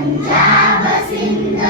பஞ்சாப சிந்த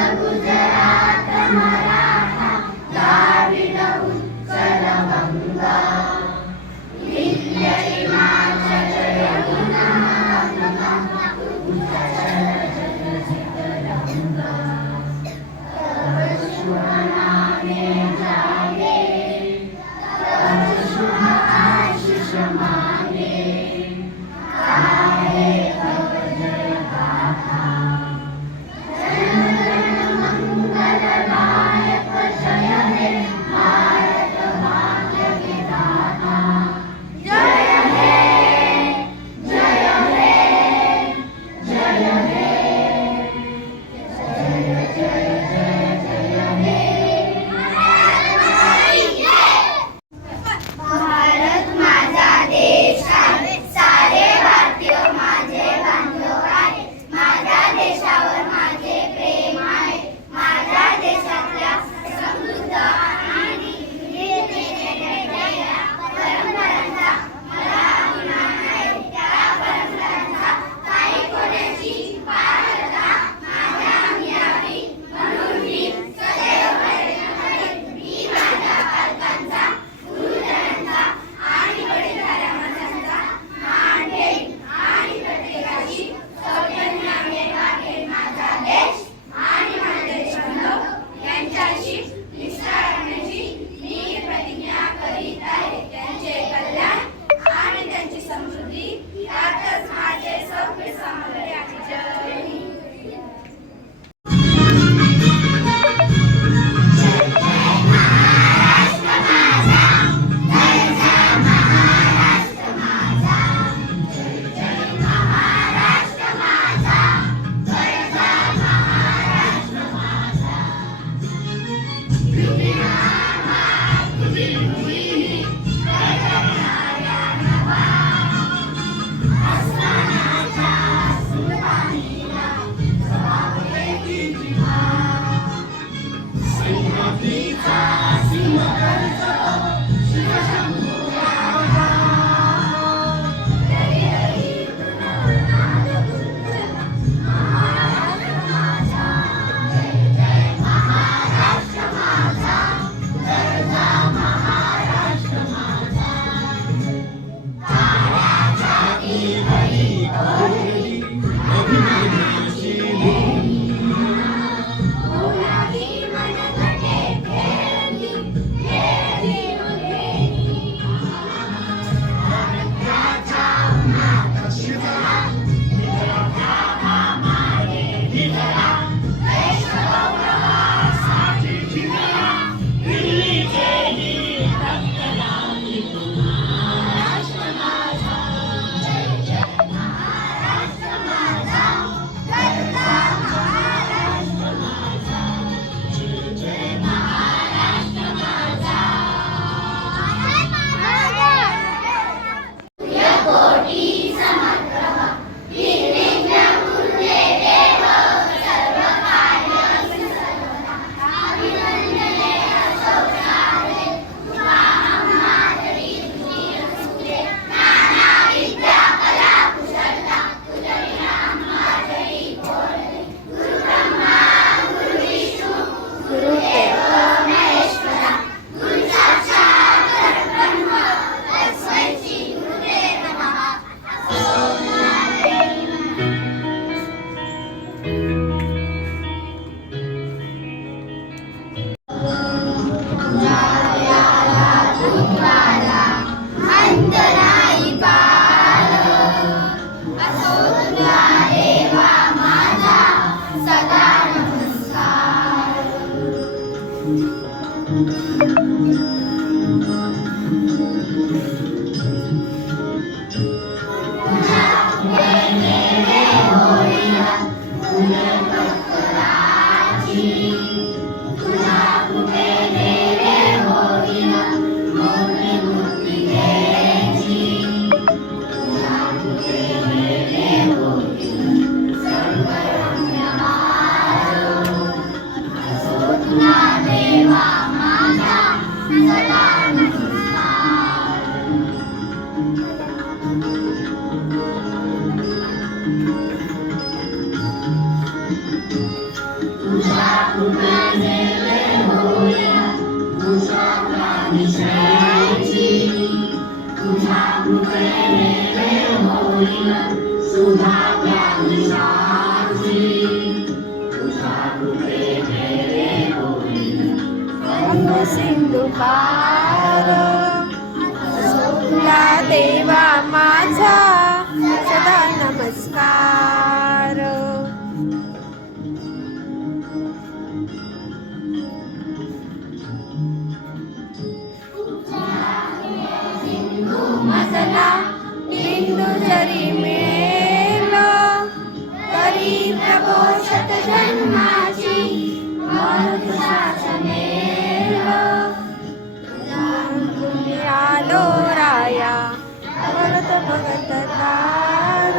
भगत तार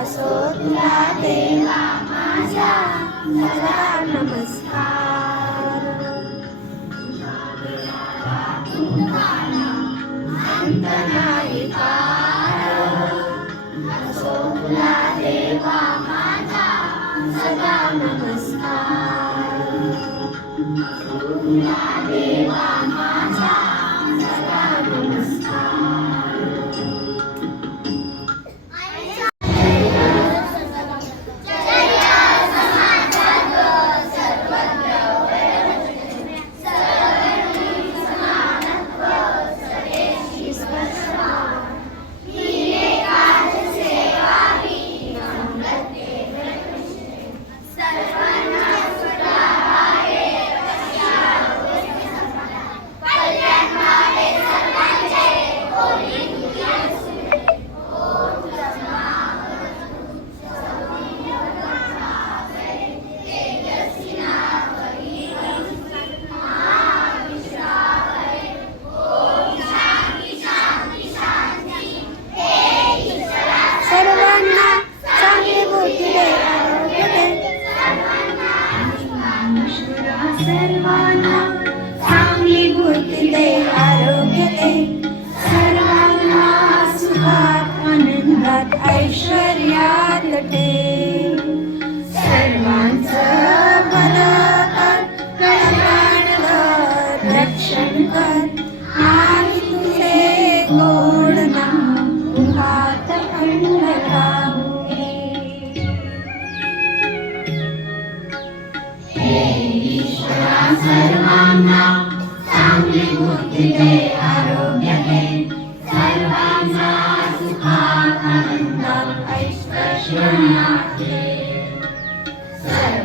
असो तुला देवा माझा सदा नमस्कार। अंत नाही असो तुला देवा माझा सदा नमस्कार। तुला देवा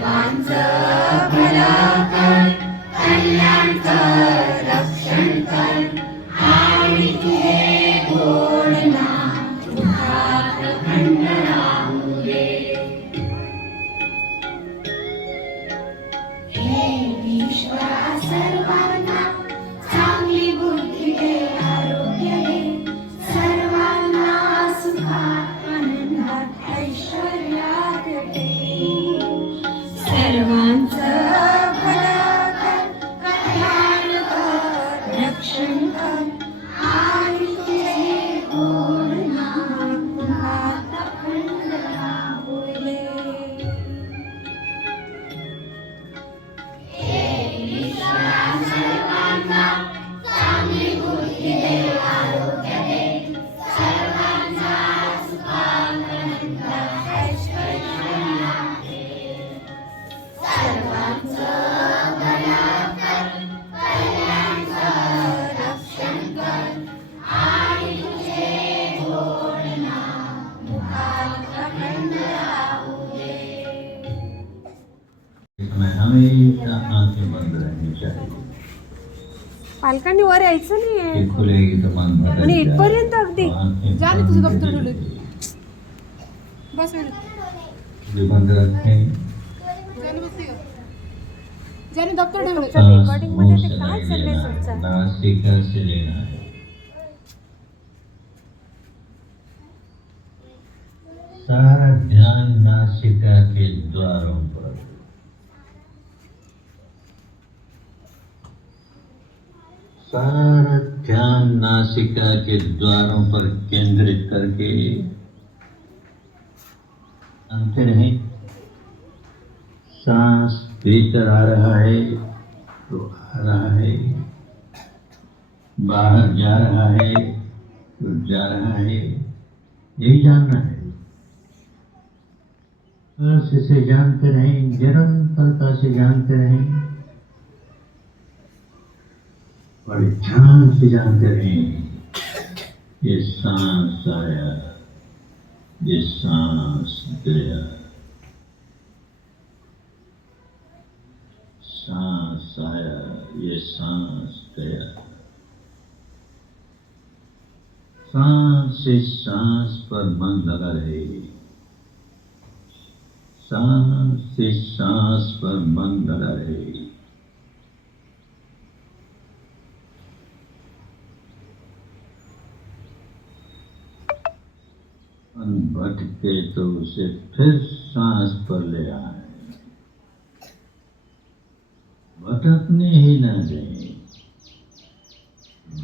सर्वांचं भलं कर कल्याण मालकांनी वर यायचं नाही आणि इथपर्यंत अगदी. जा तुझं दप्तर बस रेकॉर्डिंगमध्ये ते काय चाललंय तुमचं ध्यान नासिका के द्वारों पर सारा ध्यान नासिका के द्वारों पर केंद्रित करके। अंतर है सांस भीतर आ रहा है तो आ रहा है। बाहर जा रहा है तो जा रहा है। यही जानना है। बस इसे जानते रहें निरंतरता से जानते रहें और ध्यान से जानते रहें ये सांस आया, ये सांस गया सांस आया, ये सांस गया। सांस से सांस पर मन लगा रहे। सांस से सांस पर मन लगा रहे। मन भटके तो उसे फिर सांस पर ले आए। भटकने ही न दें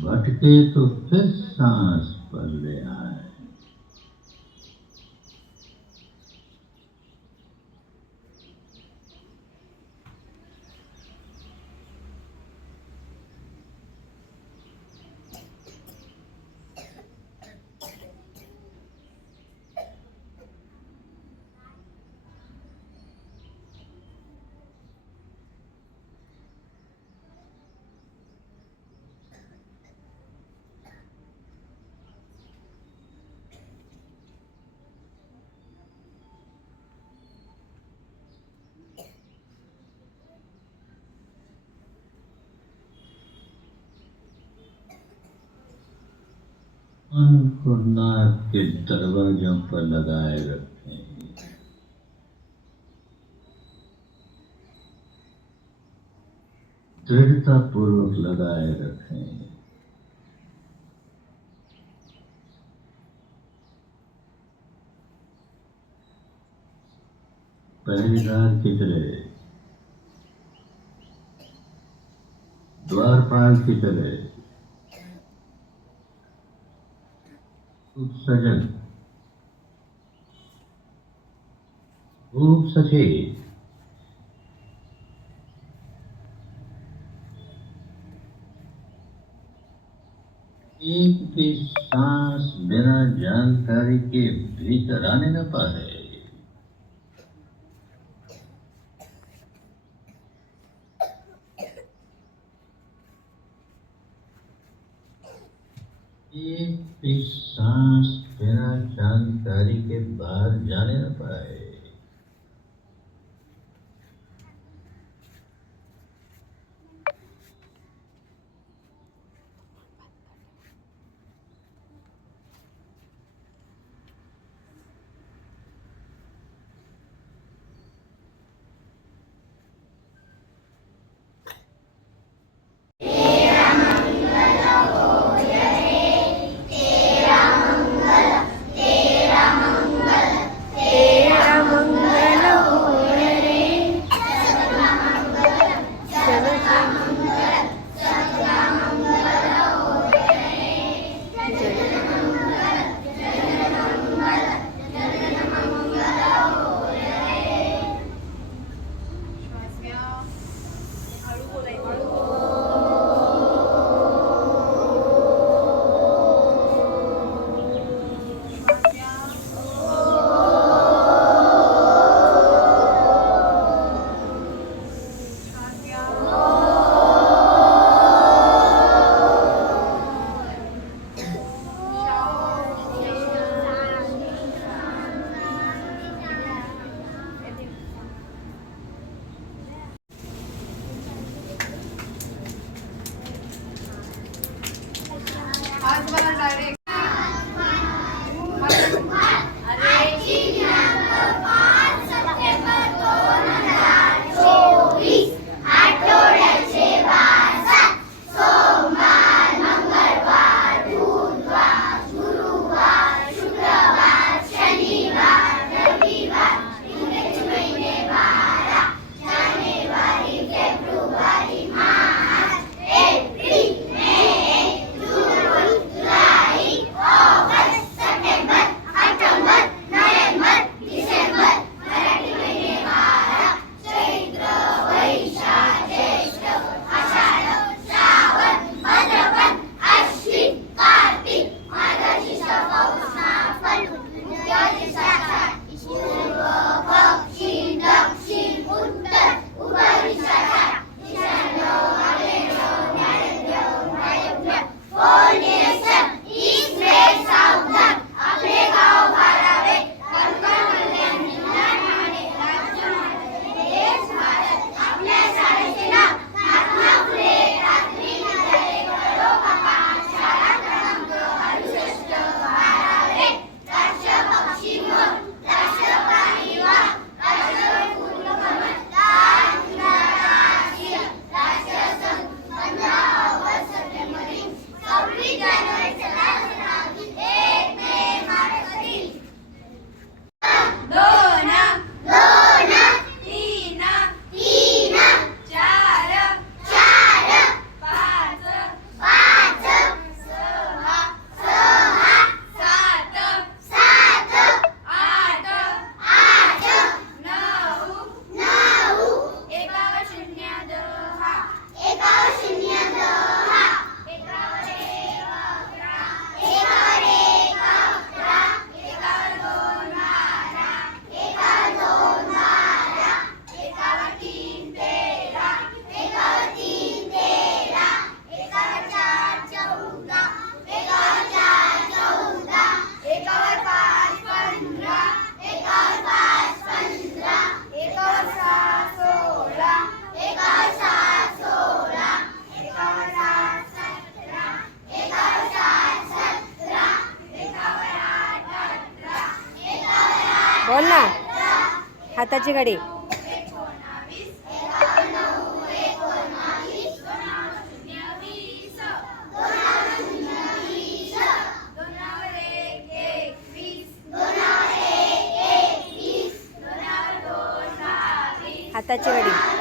भटके तो फिर सांस पर ले आए। नाक के दरवाजों पर लगाए रखें। दृढ़ता पूर्वक लगाए रखें। पहरेदार की तरह द्वारपाल की तरह खूब रूप सजे एक भी सांस बिना जानकारी के भीतर आने न पाए। एक भी सांस बिना जानकारी के बाहर जाने न पाए। हाताची घडी हाताची घडी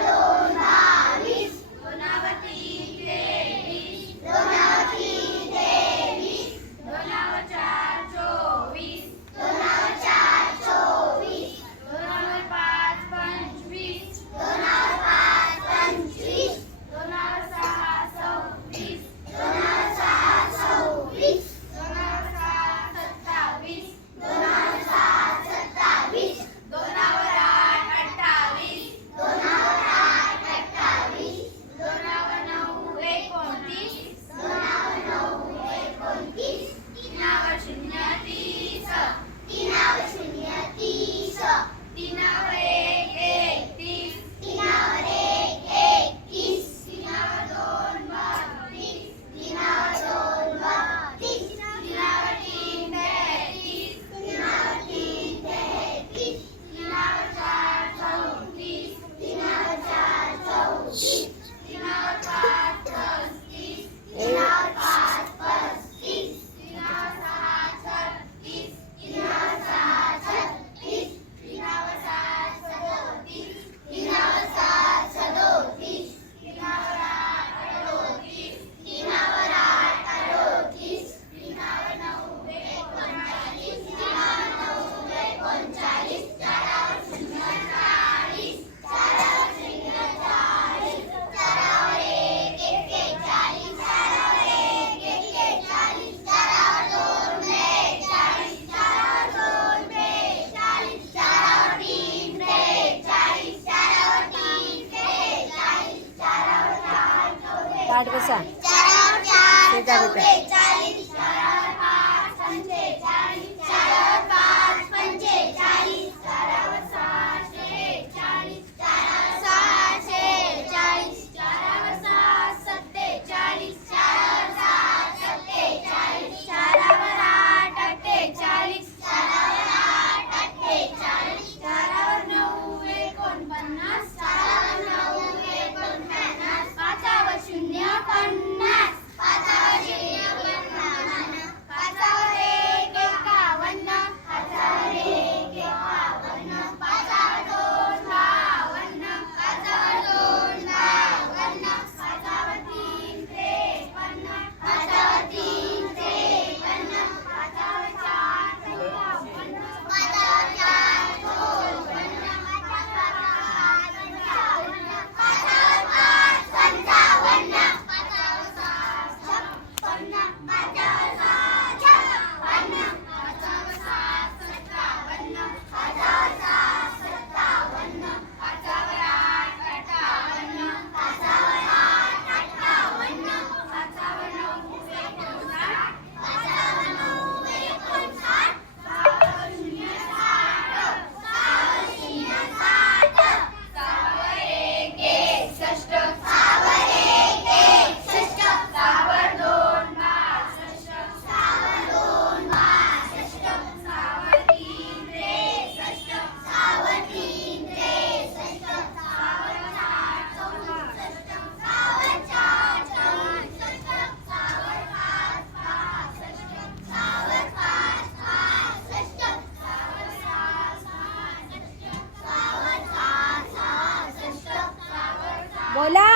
बोला।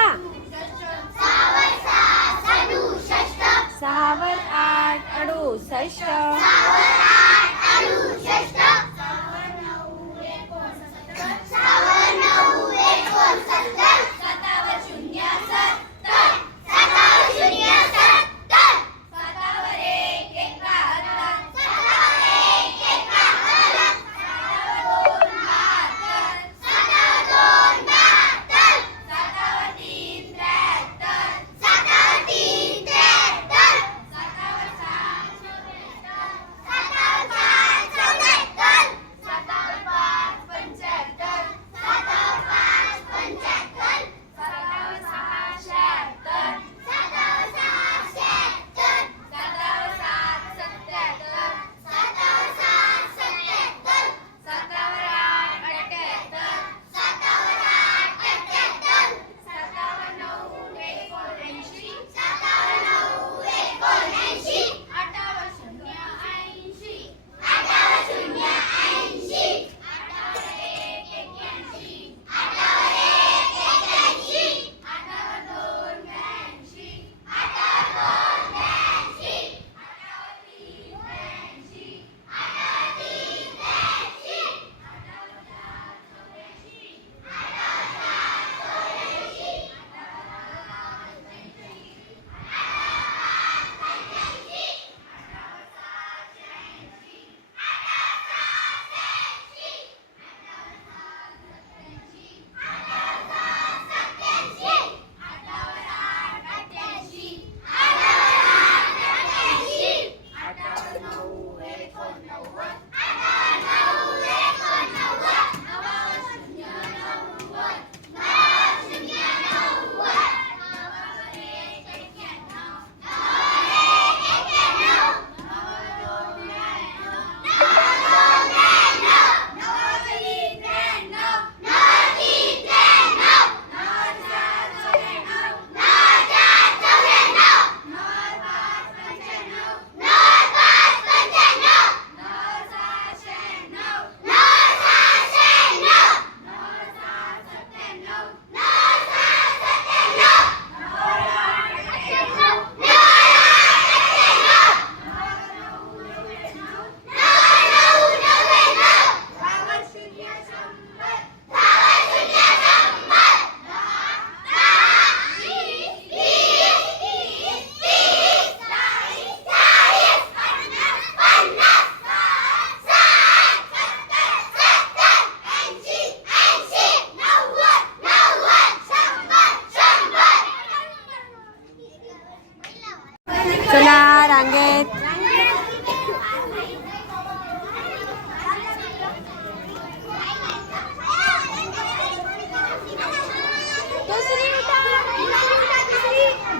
सहावर सहावर आठ अडुसष्ट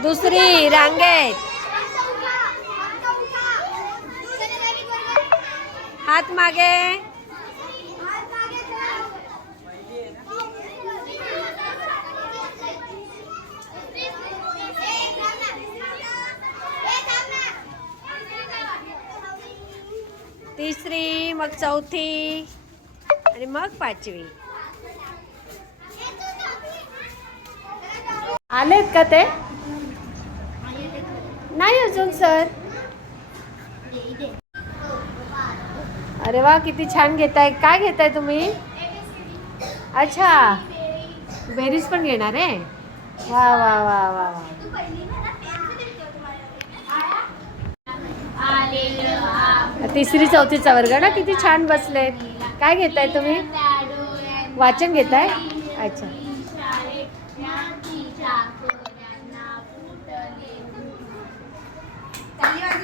दुसरी रांगेत. हात मागे. तिसरी मग चौथी आणि मग पाचवी. आलेत का ते? नाही अजून सर. अरे वा किती छान घेताय. काय घेताय तुम्ही? अच्छा. बेरीज पण घेणार आहे? वा वा वा वा वा. तिसरी चौथीचा वर्ग ना किती छान बसले. काय घेताय तुम्ही? वाचन घेताय? अच्छा. 等一二。